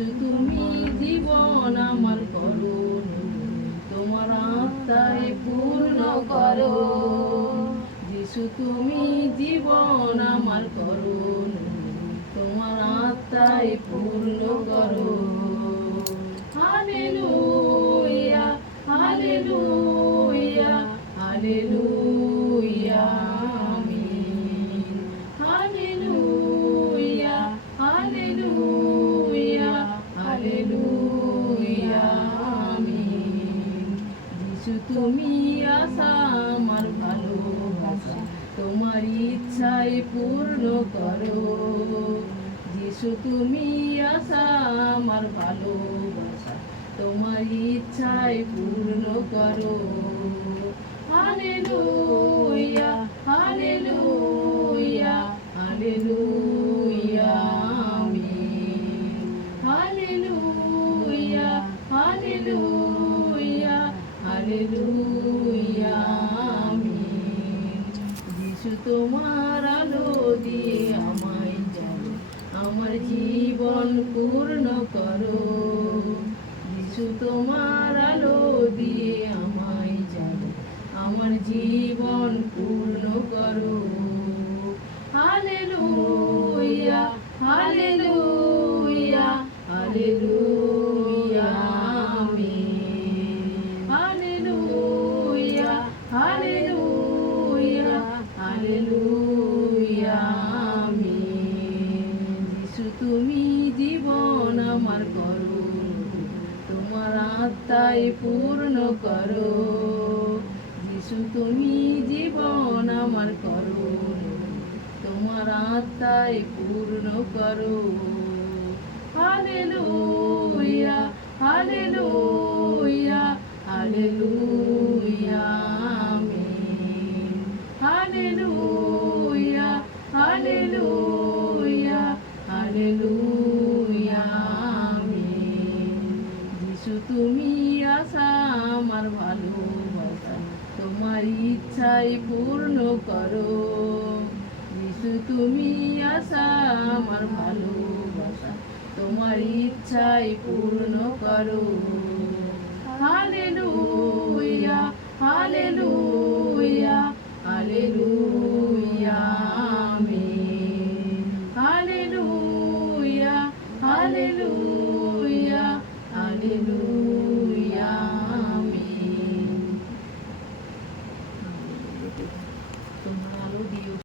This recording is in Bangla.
যিশু তুমি জীবন আমার করো, তোমার আত্মায় পূর্ণ করো। যিশু তুমি জীবন আমার করো, তোমার আত্মায় পূর্ণ করো। হালেলুয়া, হালেলুয়া, হালেলুয়া, আমিন। হালেলুয়া, হালেলুয়া, হালেলুয়া, আমিন। যিশু তুমি আশা আমার ভালোবাসা, তোমার ইচ্ছায় পূর্ণ করো। যিশু তুমি আশা আমার ভালোবাসা, তোমার ইচ্ছায় পূর্ণ করো। হালেলুয়া, হালেলুয়া, হালেলুয়া, আমিন। হালেলুয়া, হালেলুয়া, হালেলুয়া, আমিন। যিশু তোমার আলো দিয়ে আমায় জ্বালো, আমার জীবন পূর্ণ করো। যিশু তোমার আলো দিয়ে আমায় জ্বালো, আমার জীবন পূর্ণ করো। হালেলুয়া, হালেলুয়া, হালেলুয়া, আমিন। হালেলুয়া, হালেলুয়া, হালেলুয়া, আমিন। যিশু তুমি জীবন আমার করো, তোমার আত্মায় পূর্ণ করো। যিশু তুমি জীবন আমার করো, তোমার আত্মায় পূর্ণ করো। হালেলুয়া, হালেলুয়া, হালেলুয়া, আমিন। হালেলুয়া, হালেলুয়া, হালেলুয়া, আমিন। যিশু তুমি আশা আমার ভালোবাসা, তোমার ইচ্ছাই পূর্ণ করো। যিশু তুমি আশা আমার ভালোবাসা, তোমার ইচ্ছাই পূর্ণ করো। হালেলুয়া, হালেলুয়া, হালেলুয়া, আমিন। Hallelujah, hallelujah, hallelujah.